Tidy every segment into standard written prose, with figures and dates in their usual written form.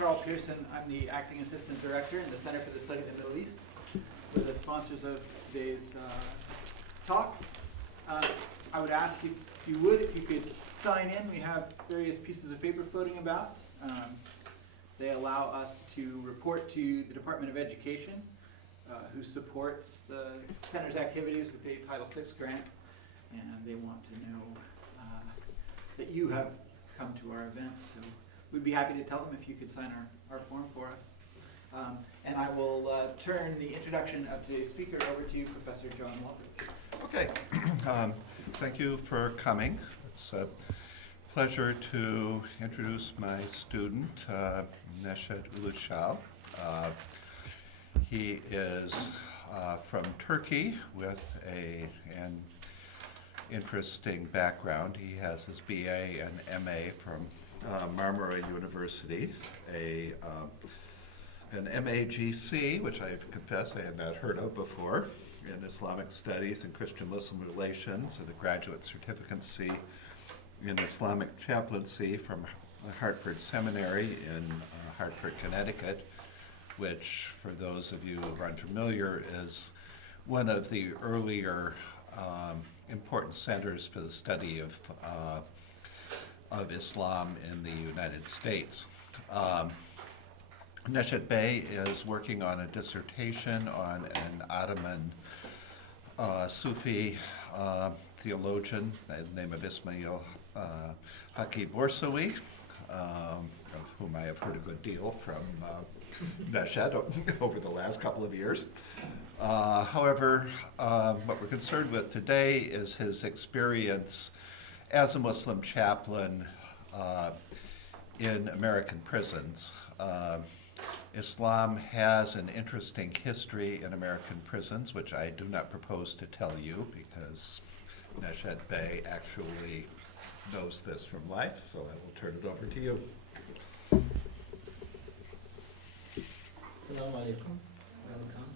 Carl Pearson. I'm the Acting Assistant Director in the Center for the Study of the Middle East. We're the sponsors of today's talk. I would ask if you could sign in. We have various pieces of paper floating about. They allow us to report to the Department of Education, who supports the Center's activities with the Title VI grant, and they want to know that you have come to our event. So we'd be happy to tell them if you could sign our form for us. And I will turn the introduction of today's speaker over to Professor John Waldridge. Okay. Thank you for coming. It's a pleasure to introduce my student, NESET Ulusal. He is from Turkey with an interesting background. He has his BA and MA from Marmara University, an MAGC, which I confess I had not heard of before, in Islamic Studies and Christian-Muslim Relations, and a graduate certificacy in Islamic Chaplaincy from Hartford Seminary in Hartford, Connecticut, which, for those of you who are unfamiliar, is one of the earlier important centers for the study of Islam in the United States. NESET Bey is working on a dissertation on an Ottoman Sufi theologian by the name of Ismail Haki Borsawi, of whom I have heard a good deal from NESET over the last couple of years. However, what we're concerned with today is his experience as a Muslim chaplain in American prisons. Islam has an interesting history in American prisons, which I do not propose to tell you because NESET Bey actually knows this from life, so I will turn it over to you. Assalamu alaikum. Welcome.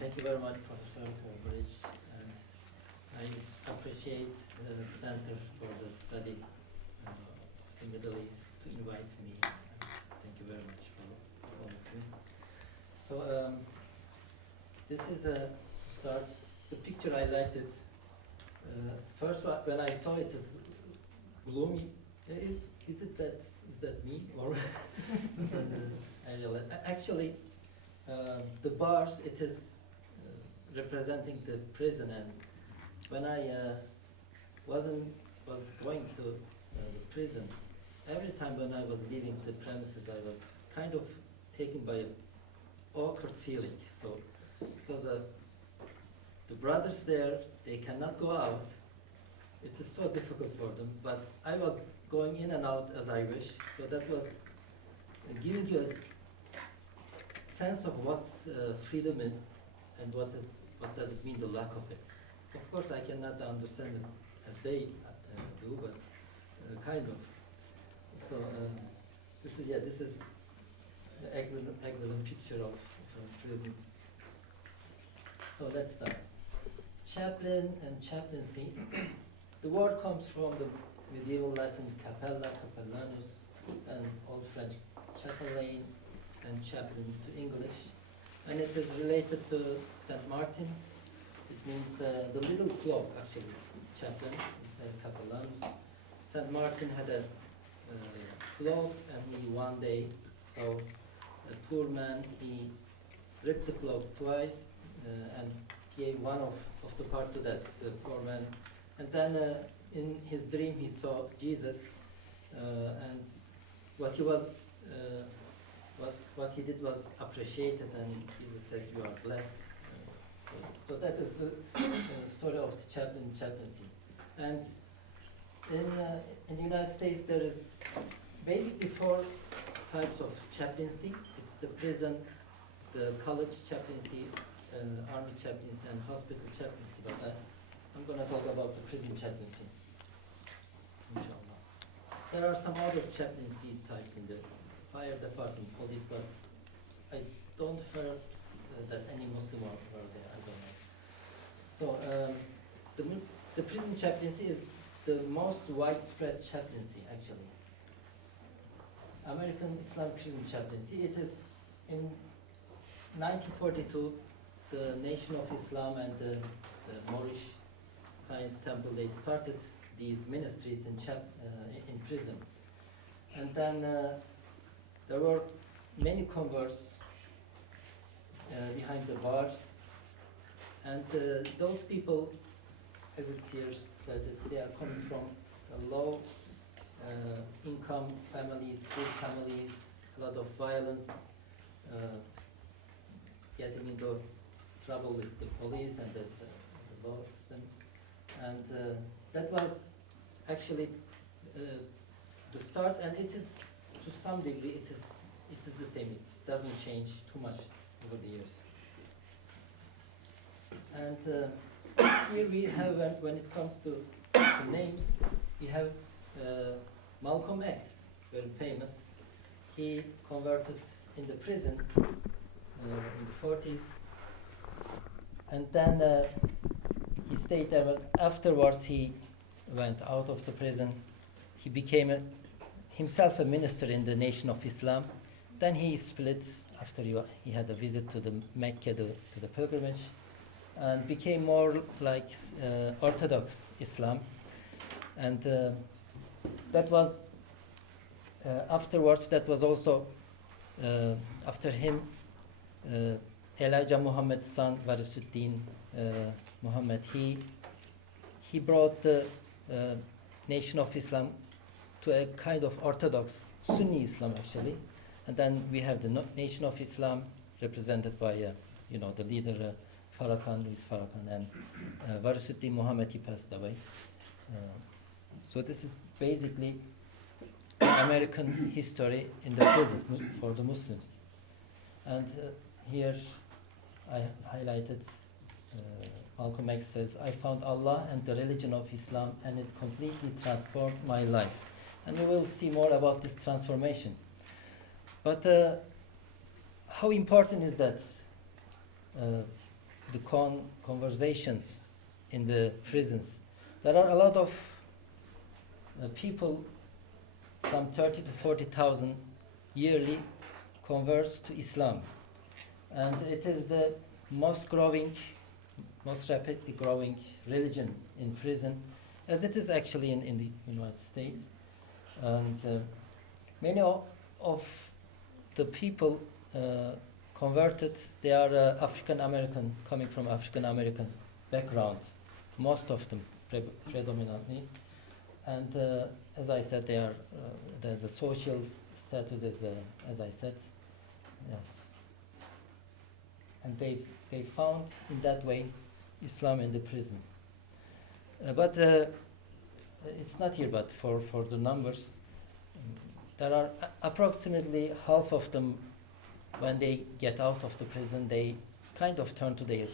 Thank you very much, Professor Waldridge, and I appreciate the Center for the Study of the Middle East to invite me. Thank you very much for all of you. So this is a start. The picture I liked it. First, when I saw it, is gloomy. Is that me or? I realized actually the bars. It is representing the prison, and when I was going to the prison, every time when I was leaving the premises, I was kind of taken by an awkward feeling. So, because the brothers there, they cannot go out. It is so difficult for them. But I was going in and out as I wish. So that was giving you a sense of what freedom is and what does it mean, the lack of it. Of course, I cannot understand it as they do, but kind of. So this is the excellent picture of prison. So let's start. Chaplain and chaplaincy. The word comes from the medieval Latin capella, capellanus, and Old French chaplain and chaplain to English. And it is related to Saint Martin. It means the little cloak, actually, chaplain, capellanus. Saint Martin had a cloak, and he one day saw a poor man. He ripped the cloak twice and gave one of the part to that poor man. And then in his dream he saw Jesus, and what he did was appreciated, and Jesus says, "You are blessed." So that is the story of the chaplaincy. And in the United States, there is basically 4 types of chaplaincy. It's the prison, the college chaplaincy, army chaplaincy, and hospital chaplaincy. But I'm going to talk about the prison chaplaincy, inshallah. There are some other chaplaincy types in the fire department, police, but I don't heard that any Muslim were there. I don't know. So the prison chaplaincy is the most widespread chaplaincy, actually. American Islam Prison Chaplaincy. It is in 1942, the Nation of Islam and the Moorish Science Temple, they started these ministries in prison. And then there were many converts behind the bars. And those people, as it's here said, they are coming from low income families, poor families, a lot of violence, getting into trouble with the police and the law system. And that was actually the start, and it is, to some degree, it is the same. It doesn't change too much over the years. And here we have, when it comes to names, we have Malcolm X, very famous. He converted in the prison in the 40s, and then he stayed there. But afterwards, he went out of the prison. He became himself a minister in the Nation of Islam. Then he split after he had a visit to the Mecca, to the pilgrimage, and became more like Orthodox Islam. And that was afterwards. That was also after him. Elijah Muhammad's son, Varisuddin Muhammad, he brought the Nation of Islam to a kind of Orthodox Sunni Islam, actually. And then we have the Nation of Islam represented by, the leader Louis Farrakhan, and Varisuddin Muhammad, he passed away. So this is basically American history in the prisons for the Muslims. And here I highlighted Malcolm X says, "I found Allah and the religion of Islam, and it completely transformed my life." And we will see more about this transformation. But how important is that the conversations in the prisons? There are a lot of people, some 30 to 40,000 yearly converts to Islam. And it is the most rapidly growing religion in prison, as it is actually in the United States. And many of the people converted, they are African American, coming from African American background, most of them predominantly. And as I said, they are the social status is, as I said, yes. And they found in that way Islam in the prison. But it's not here, but for the numbers, there are approximately half of them, when they get out of the prison, they kind of turn to their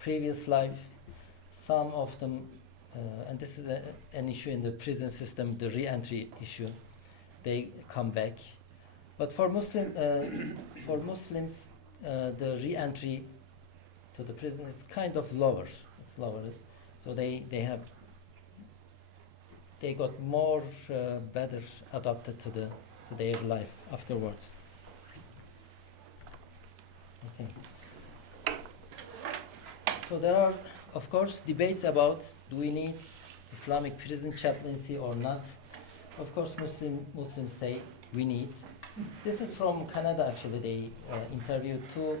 previous life. Some of them, and this is an issue in the prison system, the re-entry issue, they come back. But for Muslims, the re-entry to the prison is kind of lower. It's lower, so they got more better adapted to their life afterwards. Okay. So there are, of course, debates about do we need Islamic prison chaplaincy or not. Of course, Muslims say we need. This is from Canada, actually. They interviewed two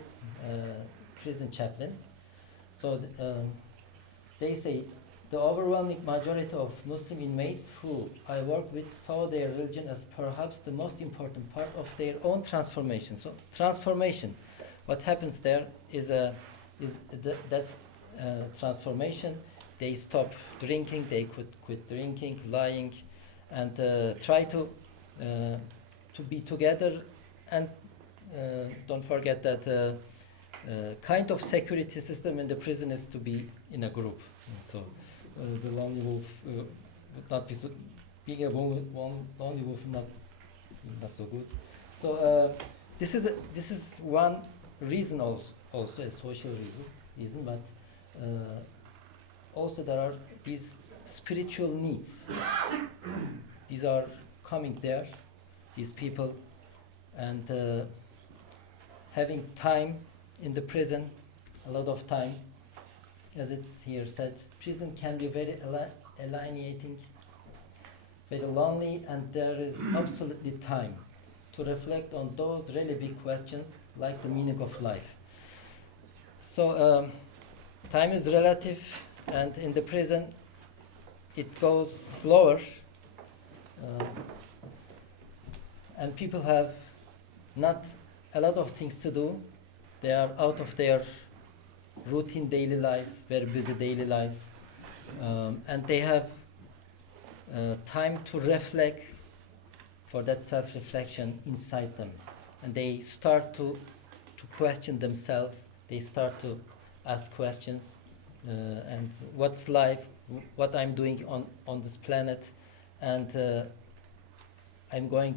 prison chaplains. So they say the overwhelming majority of Muslim inmates who I work with saw their religion as perhaps the most important part of their own transformation. So transformation, what happens there is that's transformation. They stop drinking, they quit drinking, lying, and try to be together. And don't forget that kind of security system in the prison is to be in a group. So the lonely wolf would not be so, being a lonely wolf not so good. So this is one reason, also a social reason, but also there are these spiritual needs. These are coming there. these people, and having time in the prison, a lot of time, as it's here said, prison can be very alienating, very lonely, and there is absolutely time to reflect on those really big questions like the meaning of life. So time is relative, and in the prison it goes slower, and people have not a lot of things to do. They are out of their routine daily lives, very busy daily lives, and they have time to reflect, for that self-reflection inside them, and they start to question themselves. They start to ask questions, and what's life, what I'm doing on this planet, and I'm going,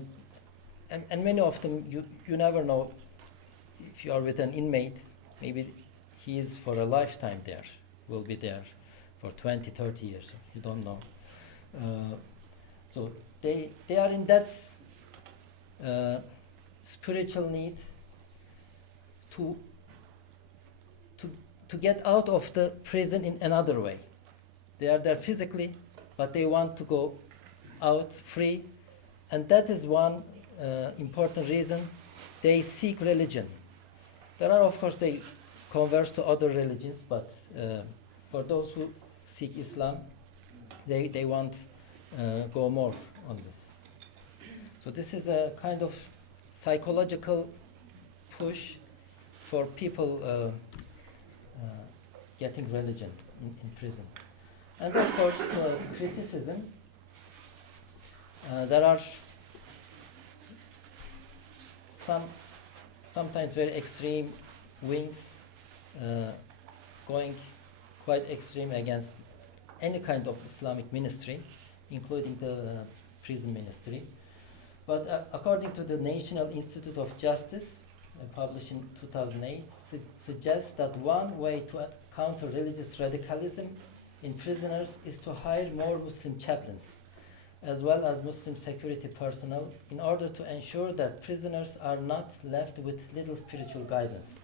and many of them, you never know. If you are with an inmate, maybe he is for a lifetime there, will be there for 20, 30 years, you don't know. So they are in that spiritual need to get out of the prison in another way. They are there physically, but they want to go out free, and that is one important reason they seek religion. There are, of course, they converse to other religions, but for those who seek Islam, they want go more on this. So this is a kind of psychological push for people getting religion in prison. And of course, criticism. There are sometimes very extreme wings going quite extreme against any kind of Islamic ministry, including the prison ministry. But according to the National Institute of Justice, published in 2008, suggests that one way to counter religious radicalism in prisoners is to hire more Muslim chaplains, as well as Muslim security personnel, in order to ensure that prisoners are not left with little spiritual guidance.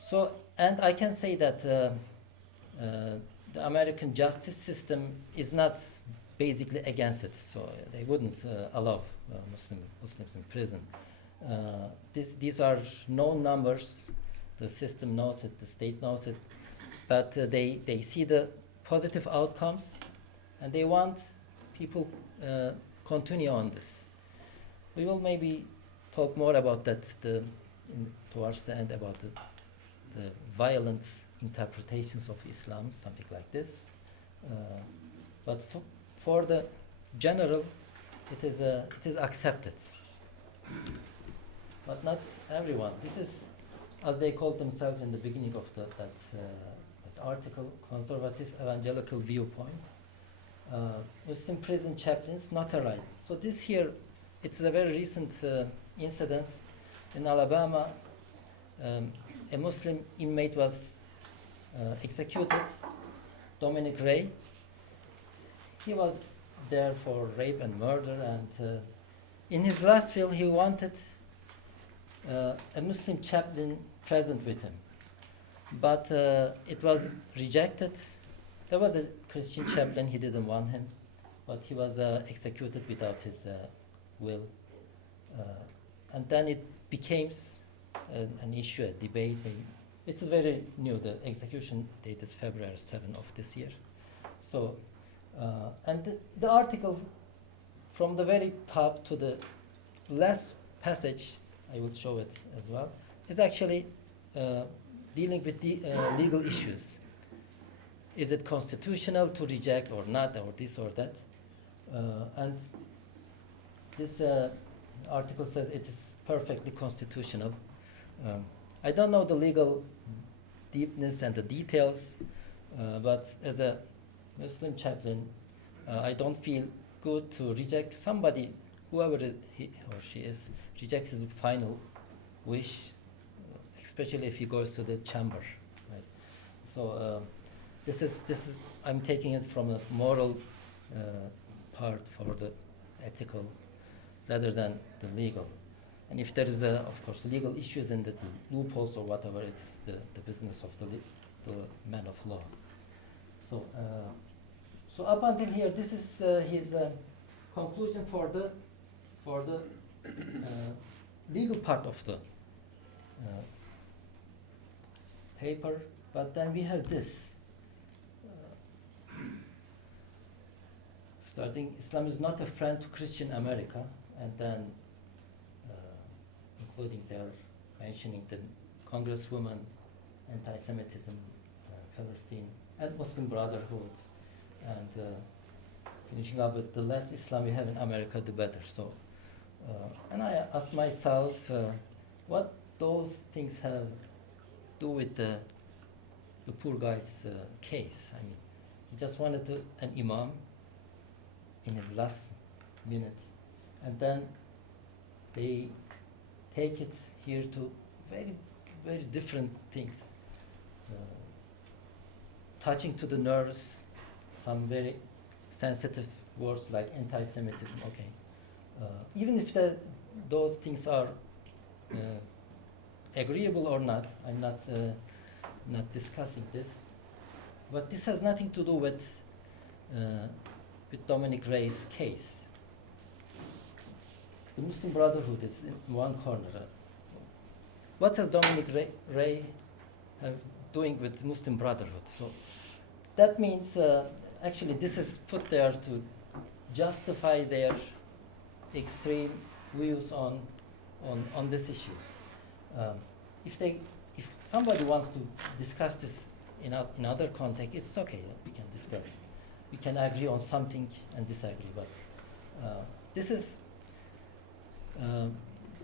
So, and I can say that the American justice system is not basically against it, so they wouldn't allow Muslims in prison. These are known numbers. The system knows it, the state knows it, but they see the positive outcomes, and they want people continue on this. We will maybe talk more about that towards the end, about the violent interpretations of Islam, something like this. But for the general, it is accepted. But not everyone. This is, as they called themselves in the beginning of that article, conservative evangelical viewpoint. Muslim prison chaplains, not a right. So this here, it's a very recent incident in Alabama. A Muslim inmate was executed, Dominic Ray. He was there for rape and murder, and in his last will he wanted a Muslim chaplain present with him. But it was rejected. There was a Christian chaplain, he didn't want him, but he was executed without his will. And then it became an issue, a debate. It's very new. The execution date is February 7 of this year. So, and the article from the very top to the last passage, I will show it as well, is actually dealing with the legal issues. Is it constitutional to reject or not, or this or that? And this article says it is perfectly constitutional. I don't know the legal deepness and the details, but as a Muslim chaplain, I don't feel good to reject somebody, whoever he or she is, rejects his final wish, especially if he goes to the chamber, right? So this is I'm taking it from a moral part for the ethical rather than the legal. And if there is, of course, legal issues and it's loopholes or whatever, it is the business of the man of law. So up until here, this is his conclusion for the legal part of the paper. But then we have this. Starting, Islam is not a friend to Christian America, and then including their mentioning the Congresswoman, anti-Semitism, Palestine, and Muslim Brotherhood, and finishing up with the less Islam we have in America, the better. So, and I asked myself, what those things have to do with the poor guy's case. I mean, he just wanted an imam in his last minute, and then they take it here to very, very different things, touching to the nerves, some very sensitive words like anti-Semitism. Okay, even if those things are agreeable or not, I'm not discussing this, but this has nothing to do with Dominic Ray's case. The Muslim Brotherhood is in one corner. What has Dominic Ray doing with Muslim Brotherhood? So that means actually this is put there to justify their extreme views on this issue. If somebody wants to discuss this in other context, it's okay. We can discuss. We can agree on something and disagree. But this is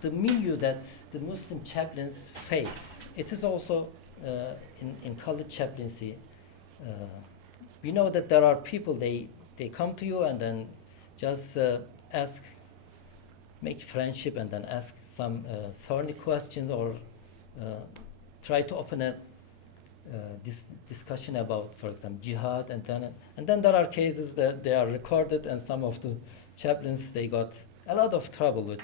the milieu that the Muslim chaplains face. It is also in college chaplaincy. We know that there are people, they come to you and then just ask, make friendship and then ask some thorny questions or try to open a discussion about, for example, jihad, and then there are cases that they are recorded, and some of the chaplains, they got a lot of trouble with.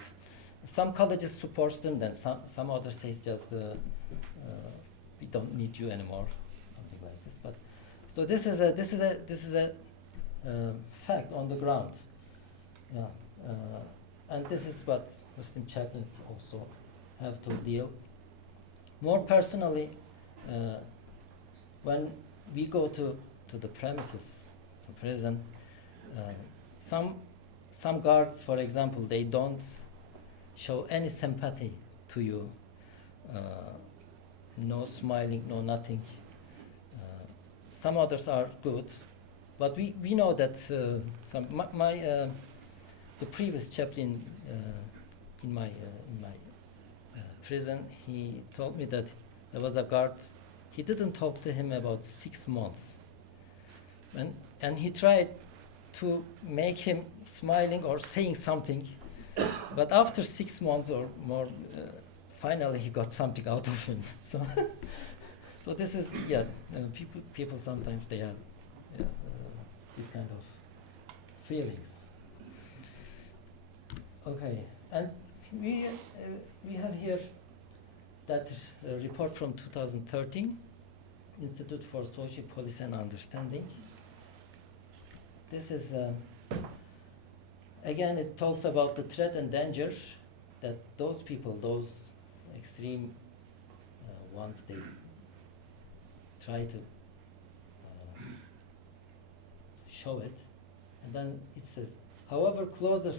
Some colleges support them, then some others say just we don't need you anymore, something like this. But so this is a fact on the ground, yeah, and this is what Muslim chaplains also have to deal. More personally, when we go to the premises, to prison, some guards, for example, they don't show any sympathy to you. No smiling, no nothing. Some others are good, but we know that the previous chaplain in my prison, he told me that there was a guard. He didn't talk to him about 6 months, and he tried to make him smiling or saying something, but after 6 months or more, finally he got something out of him. So this is people sometimes they have these kind of feelings. Okay, and we have here that report from 2013, Institute for Social Policy and Understanding. This is, again, it talks about the threat and danger that those people, those extreme ones, they try to show it. And then it says, however, closer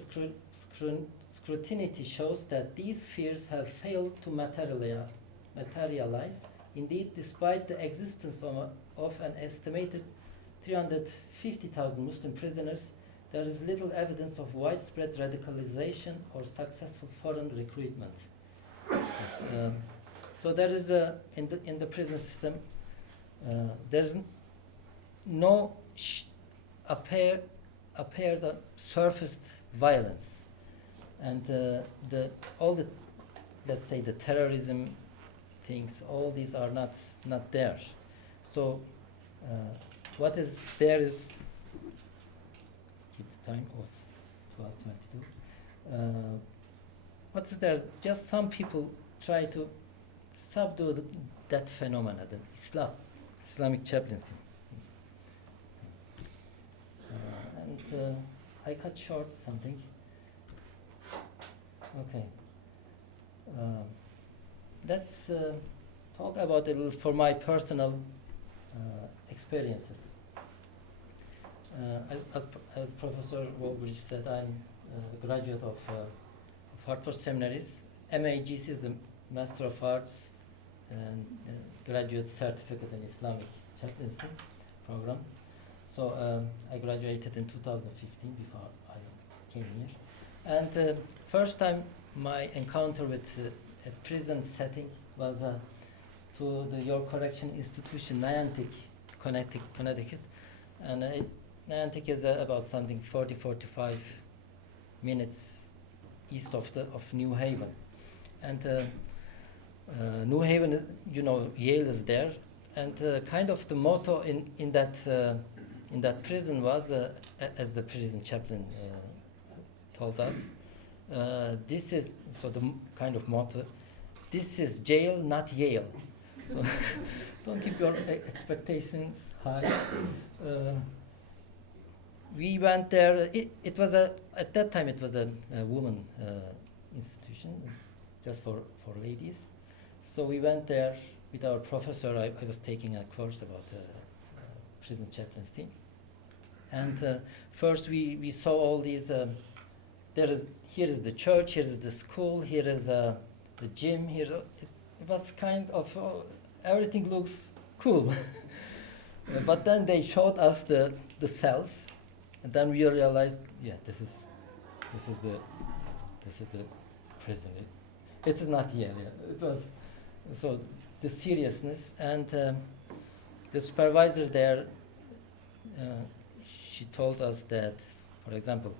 scrutiny shows that these fears have failed to materialize. Indeed, despite the existence of an estimated 350,000 Muslim prisoners, there is little evidence of widespread radicalization or successful foreign recruitment. Yes, so there is in the prison system, there's no apparent surfaced violence, and all the, let's say, the terrorism things, all these are not there. So what is there is, keep the time, oh, it's what is there? Just some people try to subdue that phenomena, the Islamic chaplaincy. And I cut short something. Okay. Let's talk about a little for my personal experiences. As Professor Walbridge said, I'm a graduate of Hartford Seminaries. MAGC is a Master of Arts and graduate certificate in Islamic chaplaincy program. So I graduated in 2015 before I came here. And first time my encounter with a prison setting was to the York Correction Institution, Niantic, Connecticut. And Niantic is about something 40-45 minutes east of New Haven. And New Haven, you know, Yale is there. And kind of the motto in that prison was, as the prison chaplain told us, this is, so the kind of motto, this is jail, not Yale. So don't keep your expectations high. We went there, it was at that time it was a woman institution, just for ladies. So we went there with our professor. I was taking a course about prison chaplaincy. And first we saw all these, here is the church, here is the school, here is the gym, here, it was kind of, everything looks cool. But then they showed us the cells, and then we realized, yeah, this is the prison. It is not here. Yeah. It was, so the seriousness, and the supervisor there, she told us that, for example,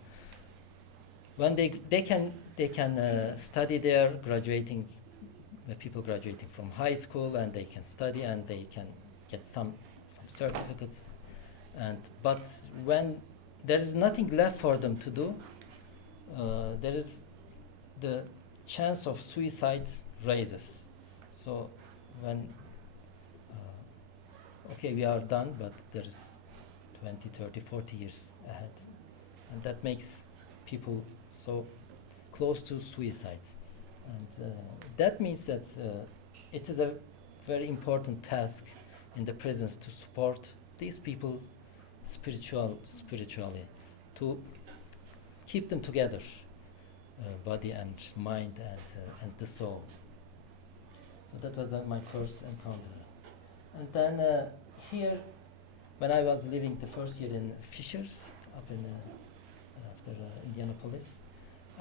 when they can study there, graduating, people graduating from high school, and they can study and they can get some certificates, but when there is nothing left for them to do, there is the chance of suicide raises. So when okay, we are done, but there's 20, 30, 40 years ahead, and that makes people so close to suicide. And that means that it is a very important task in the prisons to support these people spiritually, to keep them together, body and mind and the soul. So that was my first encounter. And then here, when I was living the first year in Fishers, up in after Indianapolis,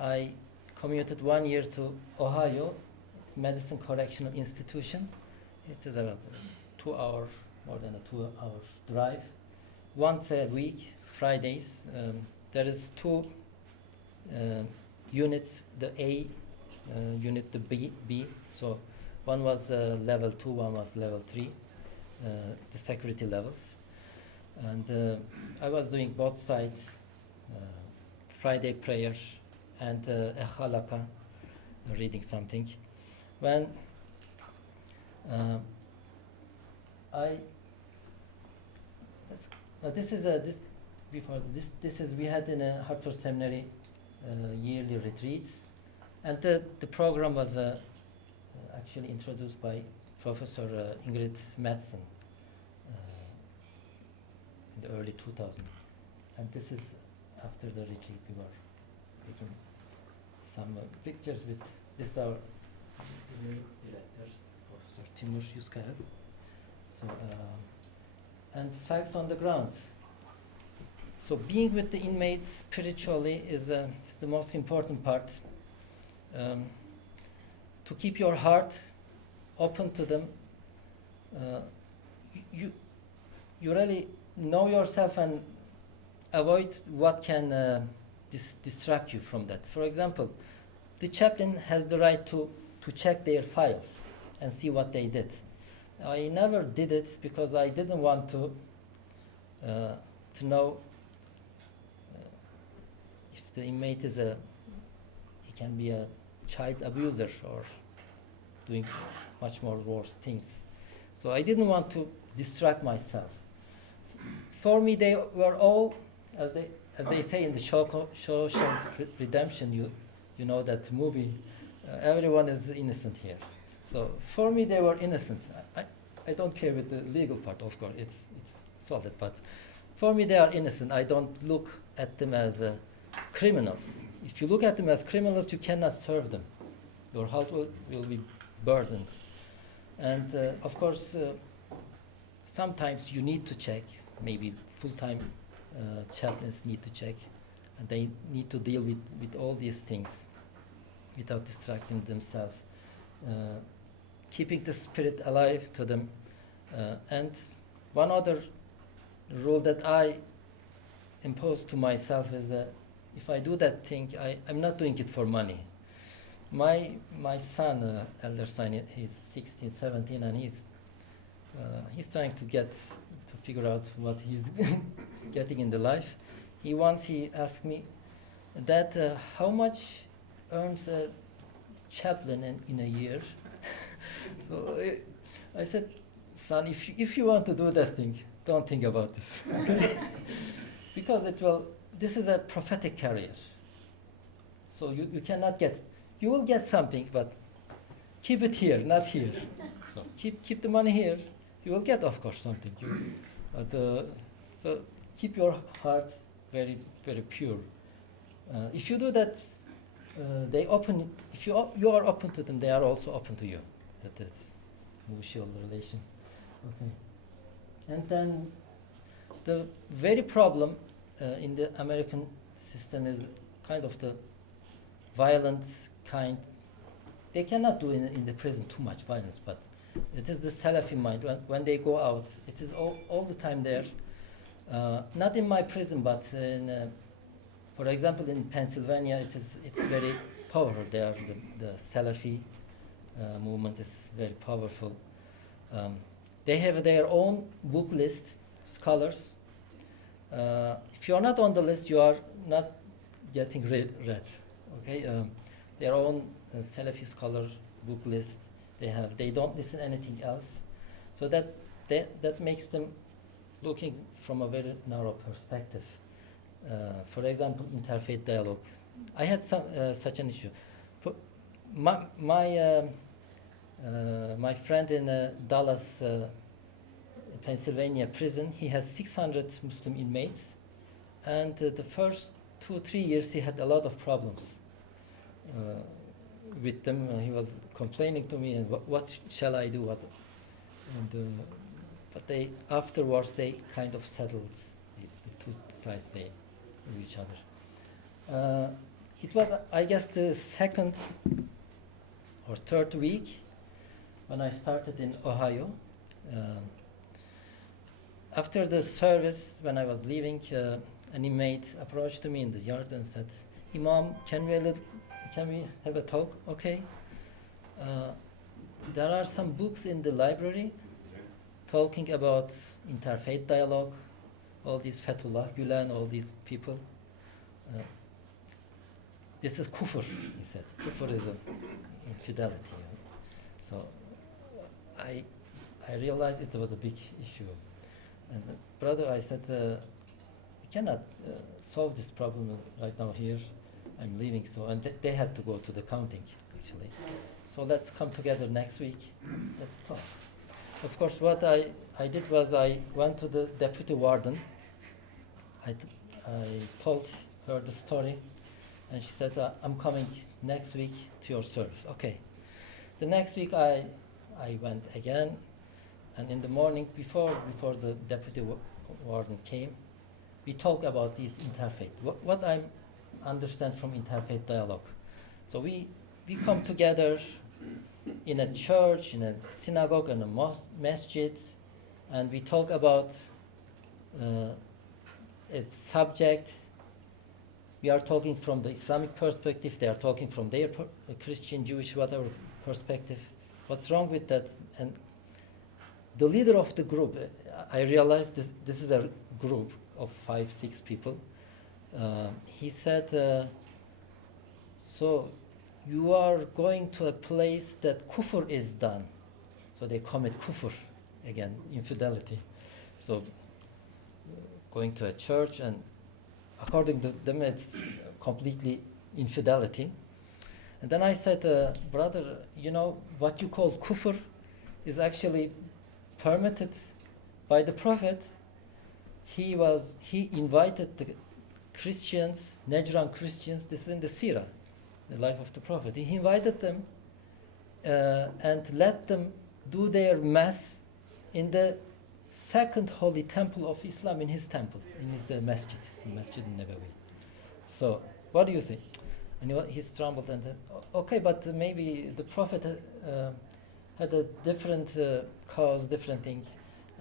I commuted 1 year to Ohio. It's Medicine Correctional Institution. It is about 2 hour, more than a 2 hour drive. Once a week, Fridays, there is 2 units, the A unit, the B. So one was level 2, one was level 3, the security levels. And I was doing both sides, Friday prayer and a halakha, reading something. When this is we had in a Hartford Seminary yearly retreats, and the program was actually introduced by Professor Ingrid Madsen in the early 2000s, and this is after the retreat we were taking some pictures with this our new director, Professor Timur Yuskayev. So and facts on the ground. So being with the inmates spiritually is the most important part. To keep your heart open to them, you really know yourself and avoid what can distract you from that. For example, the chaplain has the right to check their files and see what they did. I never did it because I didn't want to know if the inmate is can be a child abuser or doing much more worse things. So I didn't want to distract myself. For me, they were all, as they say in the Shawshank Redemption, you know that movie, everyone is innocent here. So for me, they were innocent. I don't care with the legal part, of course, it's solid, but for me, they are innocent. I don't look at them as criminals. If you look at them as criminals, you cannot serve them. Your house will be burdened. And of course, sometimes you need to check, maybe full-time chaplains need to check, and they need to deal with all these things without distracting themselves. Keeping the spirit alive to them. And one other rule that I imposed to myself is that if I do that thing, I'm not doing it for money. My son, elder son, he's 16, 17, and he's trying to figure out what he's getting in the life. He asked me that how much earns a chaplain in a year. So I said, son, if you want to do that thing, don't think about this. Because this is a prophetic career. So you cannot you will get something, but keep it here, not here. So keep the money here. You will get, of course, something. So keep your heart very, very pure. If you do that, if you are open to them, they are also open to you. That's Ulusal relation. Okay. And then the very problem in the American system is kind of the violence kind. They cannot do in the prison too much violence, but it is the Salafi mind. When they go out, it is all the time there. Not in my prison, but for example, in Pennsylvania, it's very powerful. The Salafi movement is very powerful. They have their own book list, scholars. If you are not on the list, you are not getting read. Okay, their own Salafi scholar book list. They don't listen anything else, so that makes them looking from a very narrow perspective. For example, Interfaith Dialogues. I had such an issue. My friend in Dallas, Pennsylvania prison, he has 600 Muslim inmates, and the first 2-3 years he had a lot of problems with them. He was complaining to me, and what shall I do? But afterwards they kind of settled. The two sides, they knew each other. It was, I guess, the second or third week when I started in Ohio. After the service, when I was leaving, an inmate approached me in the yard and said, "Imam, can we have a talk?" Okay. There are some books in the library talking about Interfaith Dialogue, all these Fethullah Gülen, all these people. This is kufr, he said. Kufr is infidelity. So I realized it was a big issue. And brother, I said, we cannot solve this problem right now here. I'm leaving, and they had to go to the counting, actually. So let's come together next week. Let's talk. Of course, what I did was I went to the deputy warden. I told her the story, and she said, I'm coming next week to your service. Okay. The next week I went again, and in the morning before the deputy warden came, we talked about this interfaith. What I understand from Interfaith Dialogue. So we come together in a church, in a synagogue, in a masjid, and we talk about its subject. We are talking from the Islamic perspective. They are talking from their Christian, Jewish, whatever perspective. What's wrong with that? And the leader of the group, I realized this is a group of 5-6 people. He said, so you are going to a place that kufr is done. So they commit kufr, again, infidelity. So going to a church, and according to them, it's completely infidelity. And then I said, brother, you know, what you call kufr is actually permitted by the Prophet. He invited the Christians, Najran Christians, this is in the Sirah, the life of the Prophet. He invited them and let them do their mass in the second holy temple of Islam, in his temple, in his masjid, Masjid Nabawi. So, what do you think? And he stumbled and said, okay, but maybe the Prophet had a different cause, different things,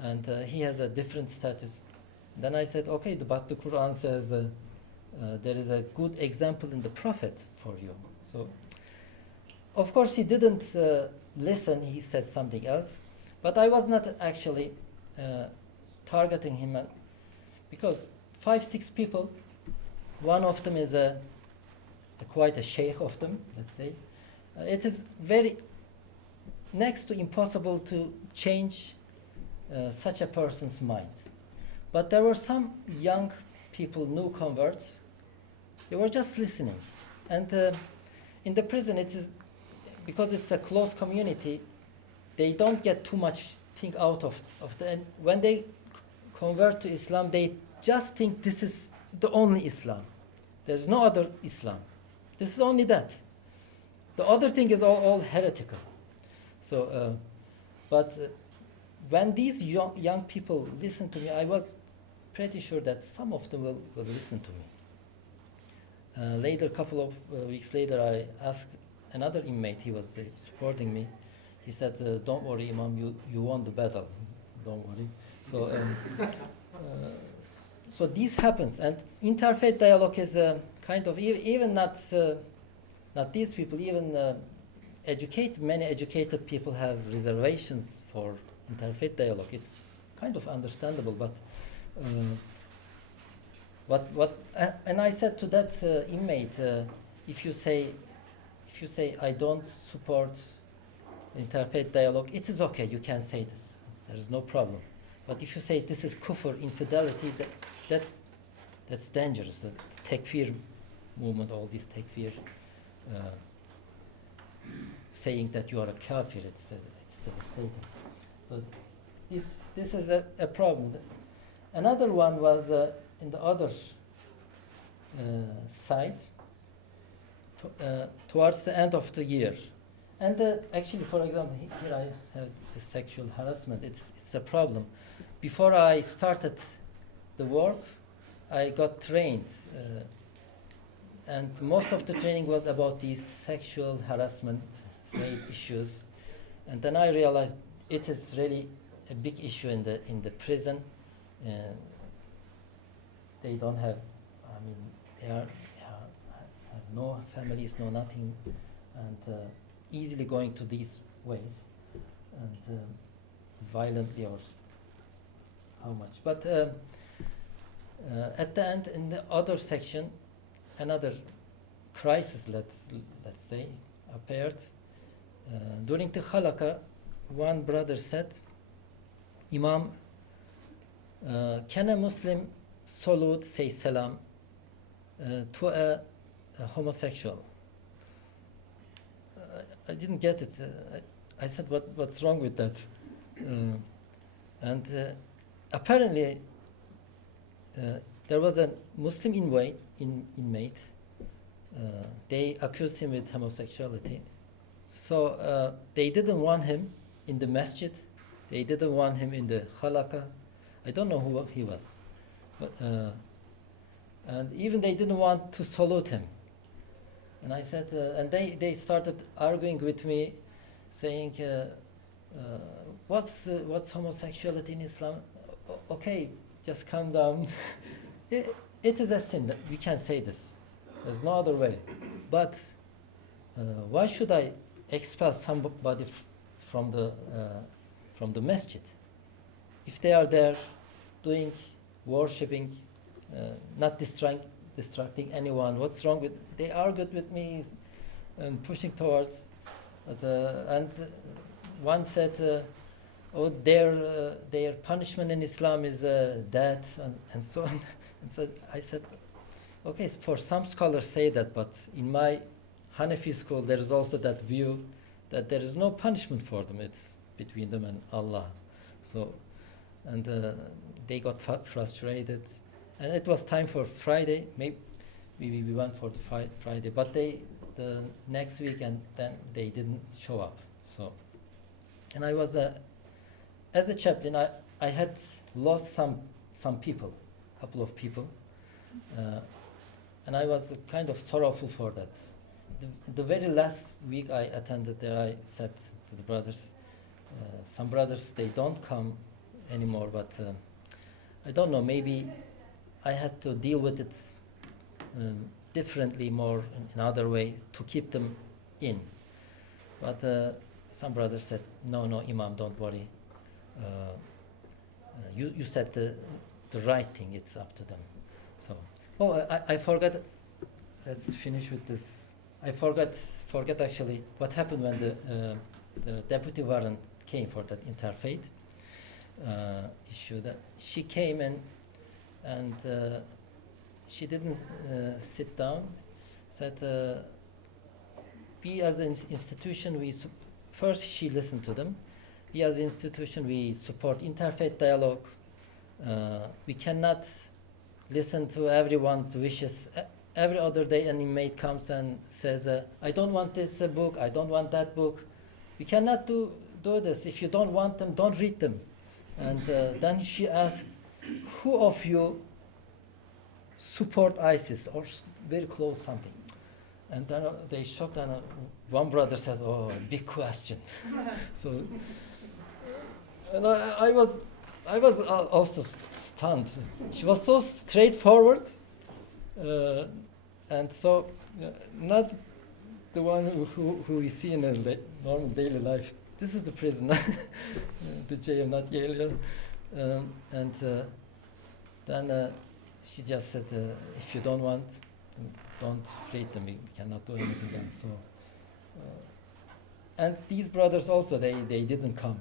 and he has a different status. Then I said, okay, but the Quran says there is a good example in the Prophet for you. So, of course, he didn't listen. He said something else. But I was not actually targeting him because 5-6 people, one of them is quite a sheikh of them, let's say. It is very next to impossible to change such a person's mind. But there were some young people, new converts, they were just listening. And in the prison, it is because it's a close community, they don't get too much thing out of the, and when they convert to Islam, they just think this is the only Islam. There's no other Islam. This is only that. The other thing is all heretical. So, when these young people listened to me, I was pretty sure that some of them will listen to me. Later, a couple of weeks later, I asked another inmate, he was supporting me. He said, don't worry, Imam, you won the battle. Don't worry. So, so this happens. And interfaith dialogue is kind of, even not these people, even many educated people have reservations for interfaith dialogue. It's kind of understandable, but and I said to that inmate, if you say I don't support interfaith dialogue, it is okay, you can say this. There is no problem. But if you say this is kufr, infidelity, that's dangerous. The takfir movement, all these takfir, saying that you are a kafir, it's devastating. So this is a problem. Another one was in the other side, towards the end of the year. And actually, for example, here I have the sexual harassment. It's a problem. Before I started the work, I got trained, and most of the training was about these sexual harassment, rape issues. And then I realized it is really a big issue in the prison. They don't have, they have no families, no nothing, and easily going to these ways, and violently or how much. But at the end, in the other section, another crisis, let's say, appeared. During the halakha, one brother said, Imam, can a Muslim salute, say salam, to a homosexual? I didn't get it. I said, what's wrong with that? And apparently, there was a Muslim inmate. They accused him with homosexuality. So they didn't want him in the masjid. They didn't want him in the halakha. I don't know who he was. But, and even they didn't want to salute him. And I said, and they started arguing with me, saying, what's homosexuality in Islam? Okay, just calm down. It is a sin. We can say this. There's no other way. But why should I expel somebody from the masjid? If they are there doing, worshipping, not distracting anyone, what's wrong with? They argued with me, and pushing towards. And one said, "Oh, their punishment in Islam is death," and so on. And so I said, "Okay, for some scholars say that, but in my Hanafi school, there is also that view that there is no punishment for them. It's between them and Allah." So, and they got frustrated, and it was time for Friday. Maybe we went for the Friday, but the next week, and then they didn't show up. So, and I was as a chaplain, I had lost some people, couple of people, and I was kind of sorrowful for that. The very last week I attended there, I said to the brothers, some brothers, they don't come anymore, but I don't know, maybe I had to deal with it differently, more in another way, to keep them in. But some brothers said, no, Imam, don't worry. You said the right thing, it's up to them. So, I forgot, let's finish with this. I forgot actually what happened when the deputy warden came for that interfaith issue. That she came in and she didn't sit down. Said, we as an institution, first she listened to them. We as an institution, we support Interfaith Dialogue. We cannot listen to everyone's wishes. Every other day an inmate comes and says, I don't want this book, I don't want that book. We cannot do this. If you don't want them, don't read them. And then she asked, who of you support ISIS or very close something? And then they shocked, and one brother said, oh, a big question. So, and I was also stunned. She was so straightforward, and so not the one who we see in the normal daily life. This is the prison, the jail, not Yale. And then she just said, if you don't want, don't read them. We cannot do anything else. So, and these brothers also, they didn't come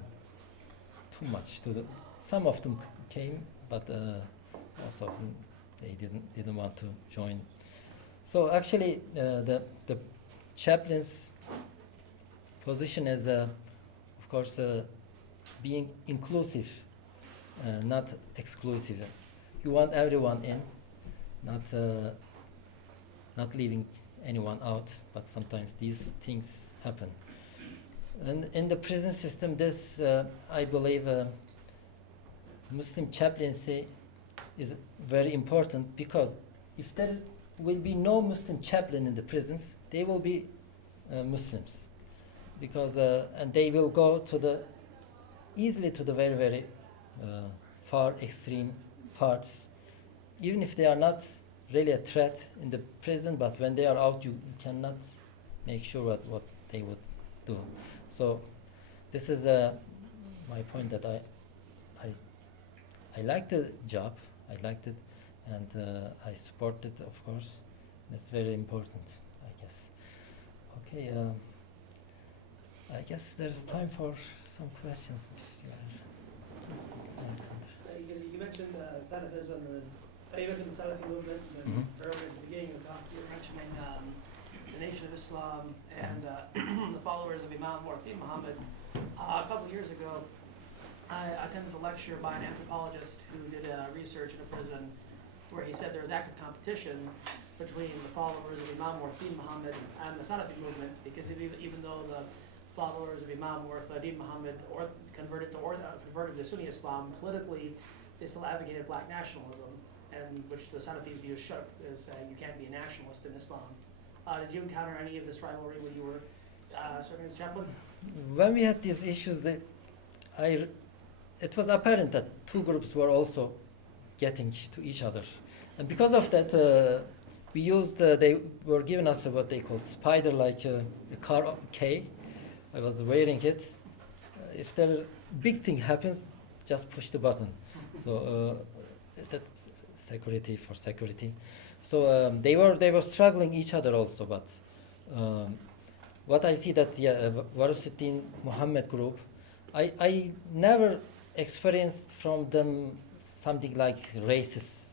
too much to the. Some of them came, but most of them they didn't want to join. So actually, the chaplain's position is, of course, being inclusive, not exclusive. You want everyone in, not leaving anyone out. But sometimes these things happen. And in the prison system, this I believe Muslim chaplaincy is very important, because if there will be no Muslim chaplain in the prisons, they will be Muslims, because and they will go easily to the very, very far extreme parts, even if they are not really a threat in the prison, but when they are out, you cannot make sure what they would do. So this is my point, that I like the job, I liked it, and I support it, of course. It's very important, I guess. Okay, I guess there's time for some questions. If you are, Alexander. You mentioned Salafism, and you mentioned the Salafi movement, and earlier at the beginning of the talk you were mentioning the Nation of Islam and the followers of Imam Muhammad. A couple of years ago, I attended a lecture by an anthropologist who did research in a prison, where he said there was active competition between the followers of Imam Muhammad and the Salafi movement, because even though the followers of Imam Muhammad converted to Sunni Islam, politically they still advocated black nationalism, and which the Salafis view as shirk, as you can't be a nationalist in Islam. Did you encounter any of this rivalry when you were serving as chaplain? When we had these issues, it was apparent that two groups were also getting to each other. And because of that, we used, they were giving us what they call spider, like a car K. I was wearing it. If the big thing happens, just push the button. So that's security for security. So they were struggling each other also, but what I see that Warusuddin Muhammad group, I never experienced from them something like racist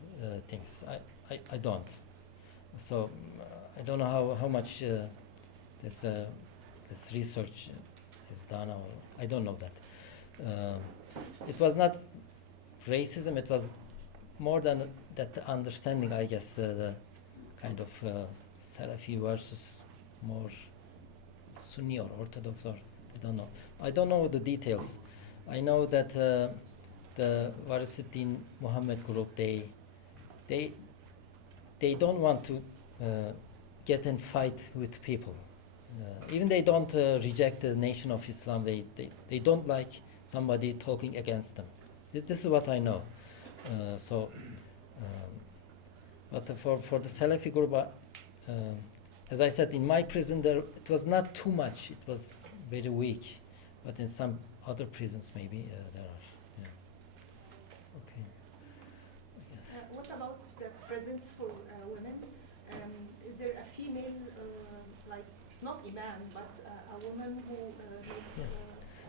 things. I don't. So I don't know how much this research is done, or I don't know that. It was not racism. It was more than that understanding, I guess, the kind of Salafi versus more Sunni or Orthodox, or I don't know. I don't know the details. I know that the Warusuddin Muhammad group, they don't want to get in fight with people. Even they don't reject the Nation of Islam. They don't like somebody talking against them. This is what I know. But for the Salafi group, as I said, in my prison there it was not too much. It was very weak. But in some other prisons maybe there are. Yeah. Okay. Yes. What about the presence for women? Is there a female, like not imam, but a woman who makes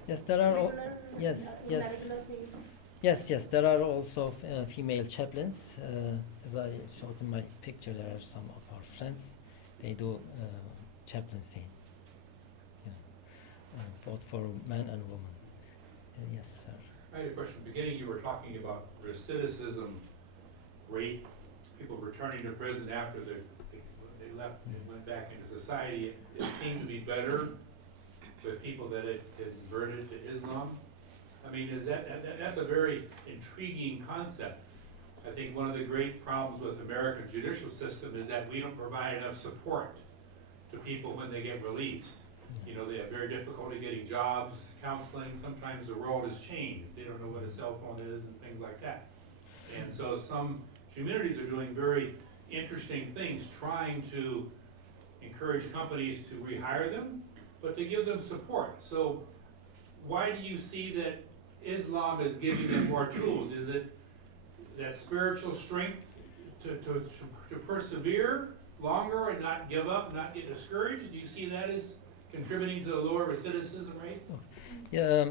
Yes, there are. regular, Yes, in yes. a regular basis? Yes, there are also female chaplains. As I showed in my picture, there are some of our friends. They do chaplaincy, both for men and women. Yes, sir. I had a question. Beginning, you were talking about recidivism rate, people returning to prison after they left and went back into society. It seemed to be better with people that had converted to Islam. I mean, that's a very intriguing concept. I think one of the great problems with American judicial system is that we don't provide enough support to people when they get released. You know, they have very difficulty getting jobs, counseling. Sometimes the world has changed. They don't know what a cell phone is and things like that. And so some communities are doing very interesting things, trying to encourage companies to rehire them, but to give them support. So why do you see that Islam is giving them more tools? Is it that spiritual strength to persevere longer and not give up, not get discouraged? Do you see that as contributing to the lower recidivism rate? Yeah.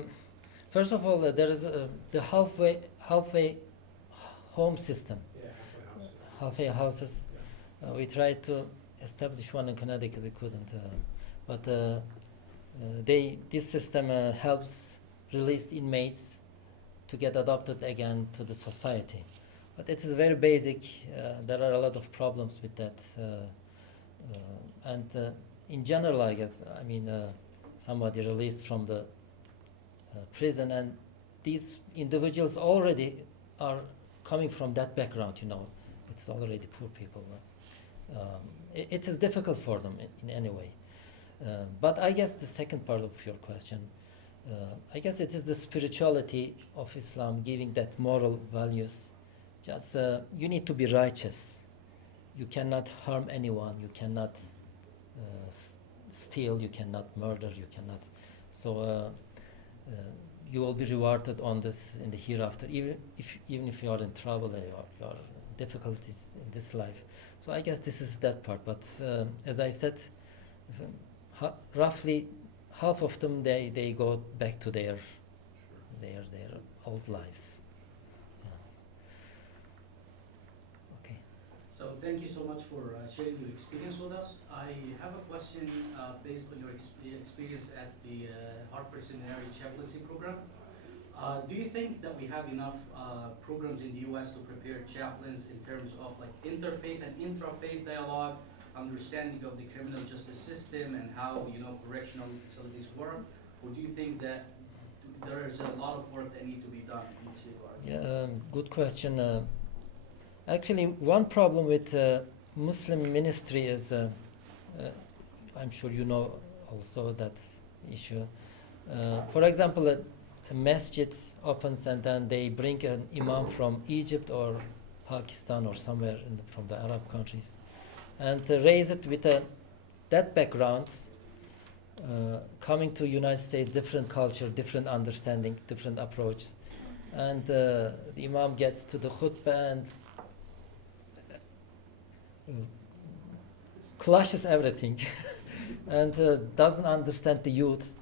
First of all, there is the halfway home system. Yeah, Halfway houses. We tried to establish one in Connecticut. We couldn't. But this system helps released inmates to get adopted again to the society. But it is very basic. There are a lot of problems with that. And in general, I guess, I mean, somebody released from the prison, and these individuals already are coming from that background, you know. It's already poor people. It is difficult for them in any way. But I guess the second part of your question, I guess it is the spirituality of Islam giving that moral values. Just you need to be righteous. You cannot harm anyone. You cannot steal. You cannot murder. You cannot. So you will be rewarded on this in the hereafter. Even if you are in trouble, you are difficulties in this life. So I guess this is that part. But as I said, roughly half of them they go back to their old lives. Okay. So thank you so much for sharing your experience with us. I have a question based on your experience at the Harper Seminary Chaplaincy program. Do you think that we have enough programs in the U.S. to prepare chaplains in terms of like interfaith and intrafaith dialogue, understanding of the criminal justice system and how, you know, correctional facilities work? Or do you think that there is a lot of work that needs to be done in this regard? Yeah, good question. Actually, one problem with Muslim ministry is, I'm sure you know also that issue. For example, a masjid opens and then they bring an imam from Egypt or Pakistan or somewhere from the Arab countries, and raise it with that background, coming to United States, different culture, different understanding, different approach, and the imam gets to the khutbah and clashes everything. and doesn't understand the youth.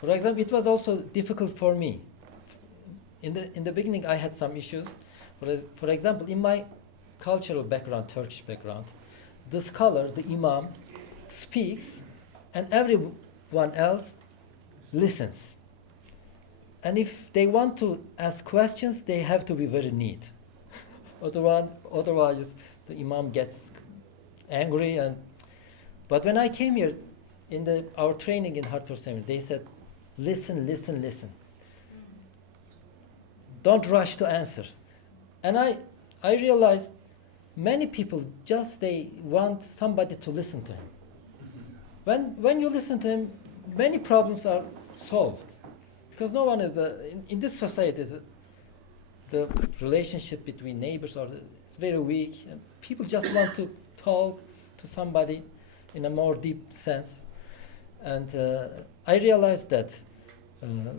For example, it was also difficult for me. In the beginning, I had some issues. For example, in my cultural background, Turkish background, the scholar, the imam, speaks, and everyone else listens. And if they want to ask questions, they have to be very neat. Otherwise, the imam gets angry. But when I came here, in our training in Hartford Seminary, they said, listen, listen, listen. Don't rush to answer. And I realized many people they want somebody to listen to him. When you listen to him, many problems are solved. Because no one is, in this society, the relationship between neighbors it's very weak. And people just want to talk to somebody in a more deep sense. And I realized that.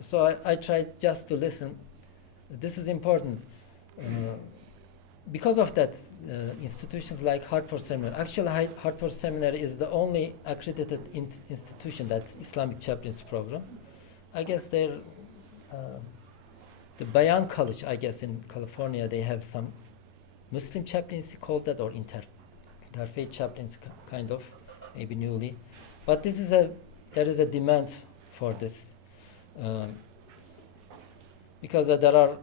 So I tried just to listen. This is important. Because of that, institutions like Hartford Seminary, actually Hartford Seminary is the only accredited institution that Islamic Chaplaincy program. I guess the Bayan College, I guess in California, they have some Muslim chaplaincy called that, or interfaith chaplaincy kind of, maybe newly. But there is a demand for this. Because there are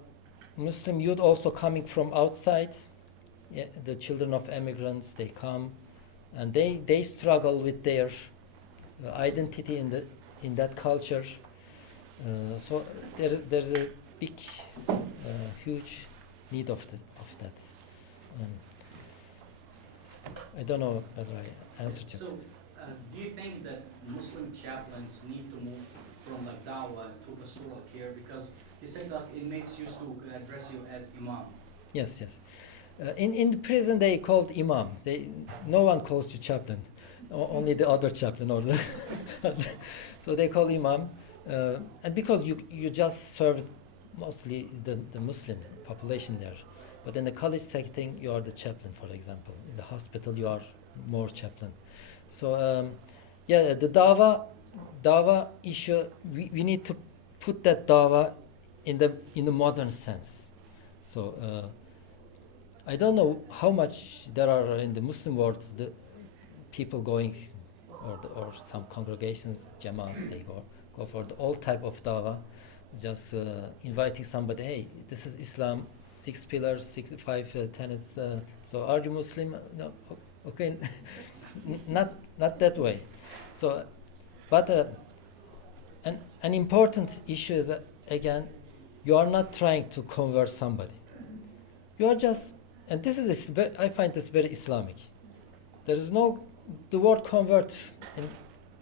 Muslim youth also coming from outside. Yeah, the children of immigrants, they come, and they struggle with their identity in that culture. So there's a big, huge need of that. I don't know whether I answered you. So, do you think that Muslim chaplains need to move from like dawah to pastoral care? Because you said that inmates used to address you as imam. Yes. In the prison they called imam. No one calls you chaplain, only the other chaplain or the. So they call imam, and because you just served mostly the Muslim population there, but in the college setting you are the chaplain, for example. In the hospital you are more chaplain. So the dawah issue, we need to put that dawah in the modern sense. So I don't know how much there are in the Muslim world the people going, or some congregations, jamaats, they go for the old type of dawah, just inviting somebody, hey, this is Islam, 6 pillars, 5 tenets. So are you Muslim? No, okay, not that way. So, but an important issue is again, you are not trying to convert somebody. You are just, and this is I find this very Islamic. There is no, the word convert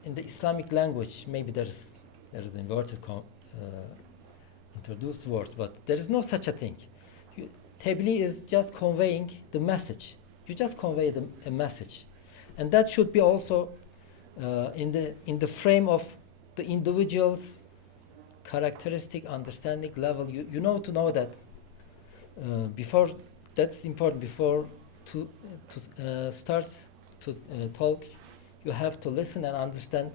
in the Islamic language, maybe there is inverted introduced words, but there is no such a thing. Tabligh is just conveying the message. You just convey a message, and that should be also in the frame of the individual's characteristic, understanding level. You know to know that before, that's important, before to start to talk, you have to listen and understand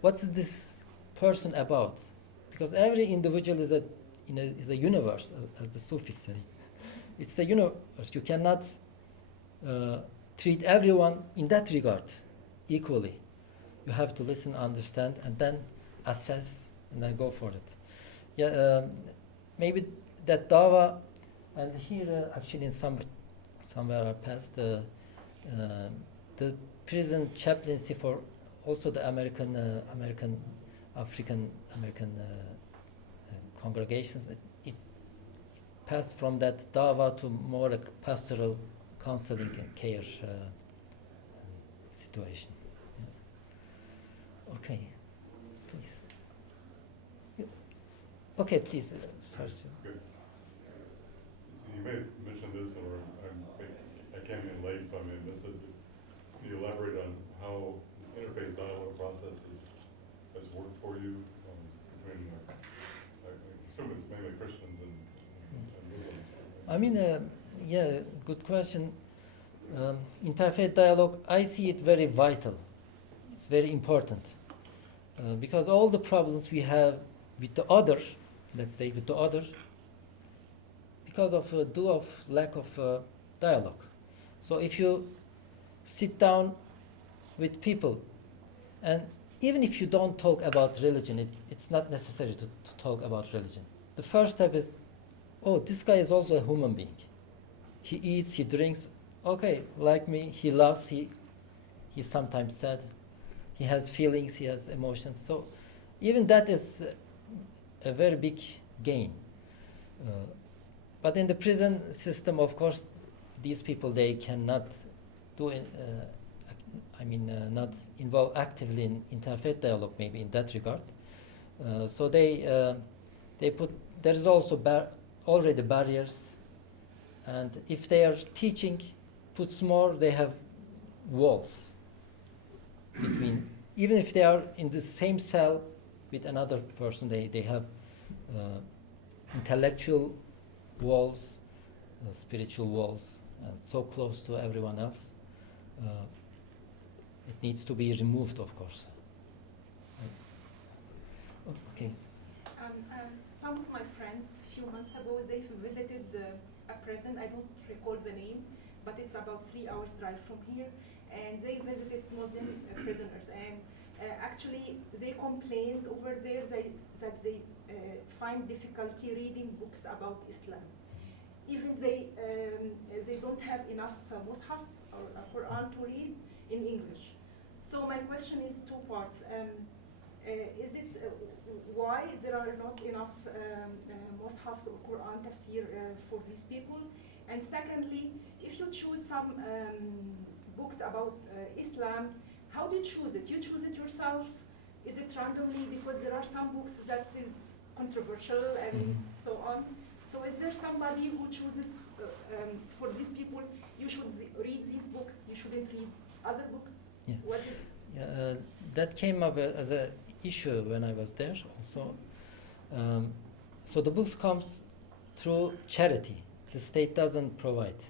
what's this person about, because every individual is a universe, as the Sufis say. It's a universe. You cannot treat everyone in that regard equally. You have to listen, understand, and then assess, and then go for it. Yeah, maybe that dawah, and here actually in somewhere I passed the prison chaplaincy for also the African American congregations. It passed from that dawah to more like pastoral counseling and care situation. Yeah. Okay, please. Okay, please. First. Good. You may have mentioned this, or I came in late, so I may have missed it. Can you elaborate on how the Interfaith Dialogue process has worked for you between, I assume it's mainly Christians and Muslims? I mean, yeah, good question. Interfaith dialogue, I see it very vital. it's very important because all the problems we have with the other, let's say with the other, because of lack of dialogue. So if you sit down with people, and even if you don't talk about religion, it's not necessary to talk about religion. The first step is, oh, this guy is also a human being. He eats, he drinks, okay, like me, he loves, he's sometimes sad, he has feelings, he has emotions. So even that is a very big gain. But in the prison system, of course, these people, they cannot do not involve actively in interfaith dialogue, maybe in that regard. So they put, there is also already barriers, and if they are teaching, puts more, they have walls between, even if they are in the same cell with another person, they have intellectual walls, spiritual walls, and so close to everyone else. It needs to be removed, of course. Okay. Some of my friends, a few months ago, they visited a prison. I don't recall the name, but it's about 3 hours drive from here. And they visited Muslim prisoners. And actually, they complained over there that they find difficulty reading books about Islam. Even they don't have enough mushaf or Quran to read in English. So my question is two parts. Is it why there are not enough mushafs or Quran tafsir for these people? And secondly, if you choose some books about Islam, how do you choose it? You choose it yourself? Is it randomly? Because there are some books that is controversial and so on. So is there somebody who chooses for these people, you should read these books, you shouldn't read other books? Yeah. What is That came up as an issue when I was there also. So the books comes through charity. The state doesn't provide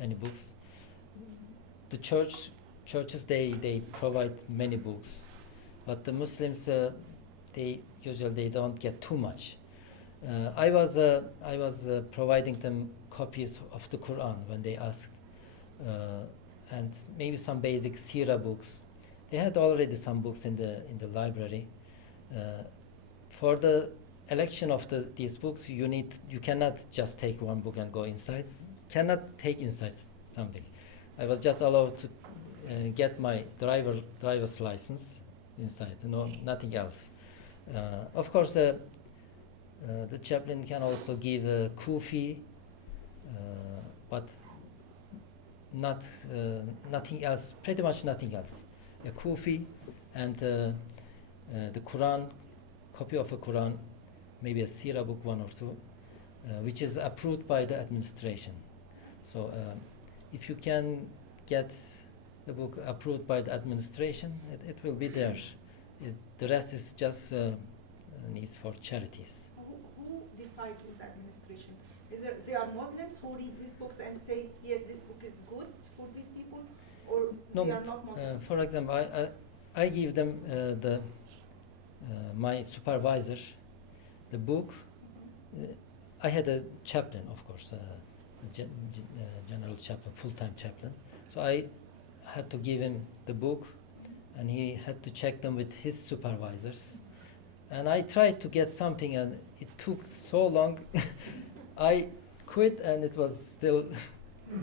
any books. The churches they provide many books, but the Muslims they usually don't get too much. I was providing them copies of the Quran when they asked, and maybe some basic Sira books. They had already some books in the library. For the election of these books, you cannot just take one book and go inside. Cannot take inside something. I was just allowed to get my driver's license inside. No, nothing else. Of course, the chaplain can also give a kufi, but nothing else. Pretty much nothing else. A kufi and the Quran, copy of a Quran, maybe a Sira book, one or two, which is approved by the administration. So if you can get the book approved by the administration, it will be there. The rest is just needs for charities. who decides with administration? They are Muslims who read these books and say, yes, this book is good for these people, or No, they are not Muslims? for example, I give them my supervisor the book. I had a chaplain, of course, general chaplain, full-time chaplain. So I had to give him the book, and he had to check them with his supervisors. And I tried to get something, and it took so long. I quit, and it was still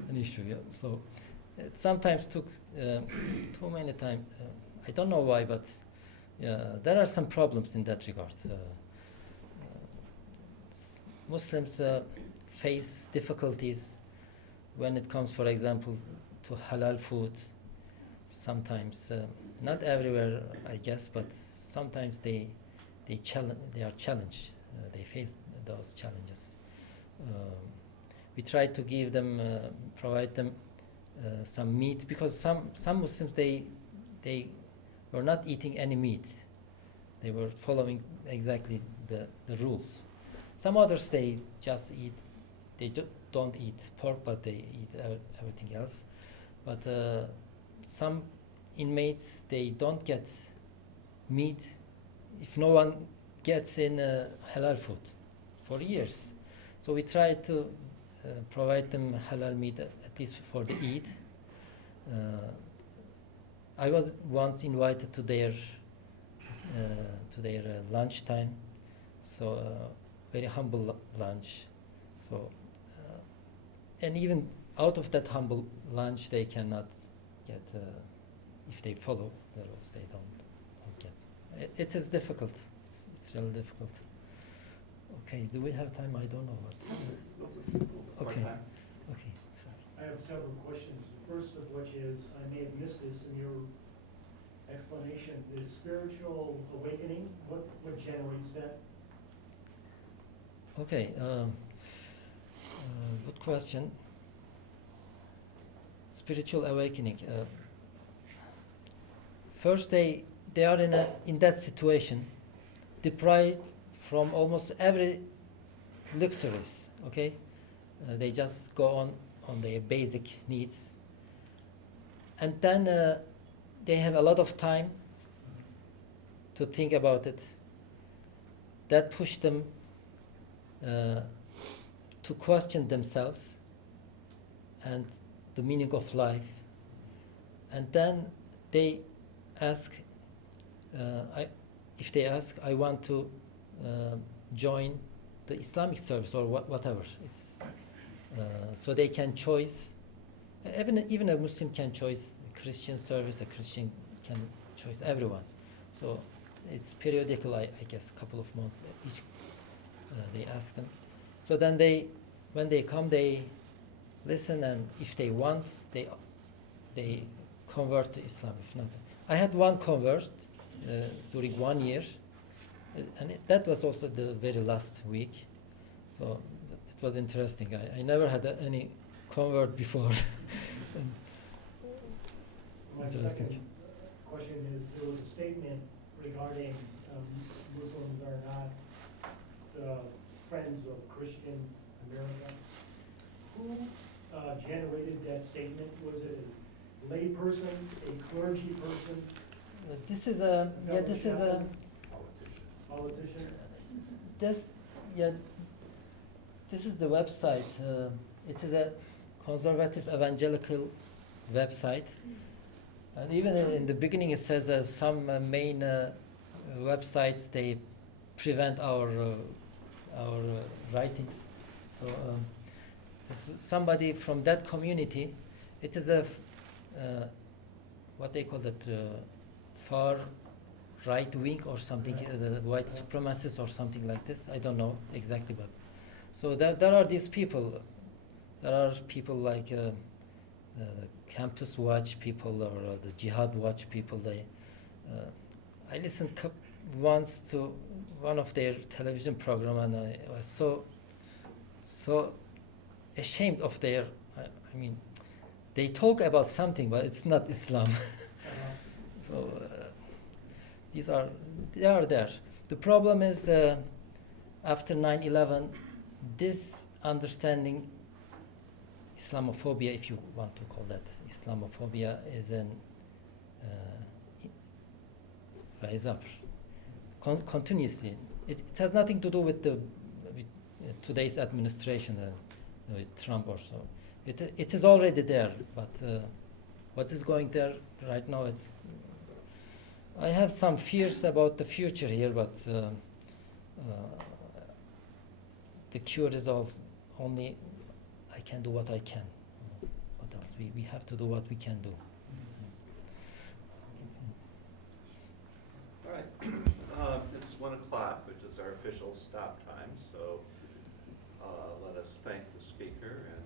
an issue. Yeah? So it sometimes took too many time. I don't know why, but there are some problems in that regard. Muslims face difficulties when it comes, for example, to halal food. Sometimes, not everywhere, I guess, but sometimes they are challenged. They face those challenges. We try to give them, provide them some meat, because some Muslims they were not eating any meat. They were following exactly the rules. Some others they just eat. They don't eat pork, but they eat everything else. But some inmates, they don't get meat if no one gets in halal food for years. So we try to provide them halal meat at least for the Eid. I was once invited to their lunchtime, so very humble lunch. So and even out of that humble lunch, they cannot get if they follow the rules, they don't get. It is difficult. It's really difficult. Okay, do we have time? I don't know what. Okay. Okay. Sorry. I have several questions. The first of which is, I may have missed this in your explanation, is spiritual awakening, what generates that? Okay. Good question. Spiritual awakening. First, they are in that situation, deprived from almost every luxuries. Okay, they just go on their basic needs, and then they have a lot of time to think about it. That pushed them to question themselves and the meaning of life, and then they ask. If they ask, I want to join the Islamic service or whatever. It's so they can choose. Even a Muslim can choose a Christian service. A Christian can choose everyone. So it's periodical, I guess, a couple of months each. They ask them. So then when they come, they listen, and if they want, they convert to Islam. If not, I had one convert during 1 year, and that was also the very last week. So it was interesting. I never had any convert before. My second question is, there was a statement regarding Muslims are not friends of Christian America. Who generated that statement? Was it a lay person, a clergy person? This is a politician? This is the website. It is a conservative evangelical website, and even in the beginning it says some main websites, they prevent our writings. So this somebody from that community. It is a what they call that far right wing or something, the white supremacists or something like this. I don't know exactly, but so there are these people. There are people like Campus Watch people or the Jihad Watch people. I listened once to one of their television program, and I was so ashamed of their. I mean, they talk about something, but it's not Islam. So they are there. The problem is after 9/11, this understanding, Islamophobia, if you want to call that Islamophobia, is an rise up continuously. It has nothing to do with today's administration, with Trump or so. It is already there, but what is going there right now? I have some fears about the future here, but the cure is only I can do what I can. What else? We have to do what we can do. All right. It's 1 o'clock, which is our official stop time, so let us thank the speaker and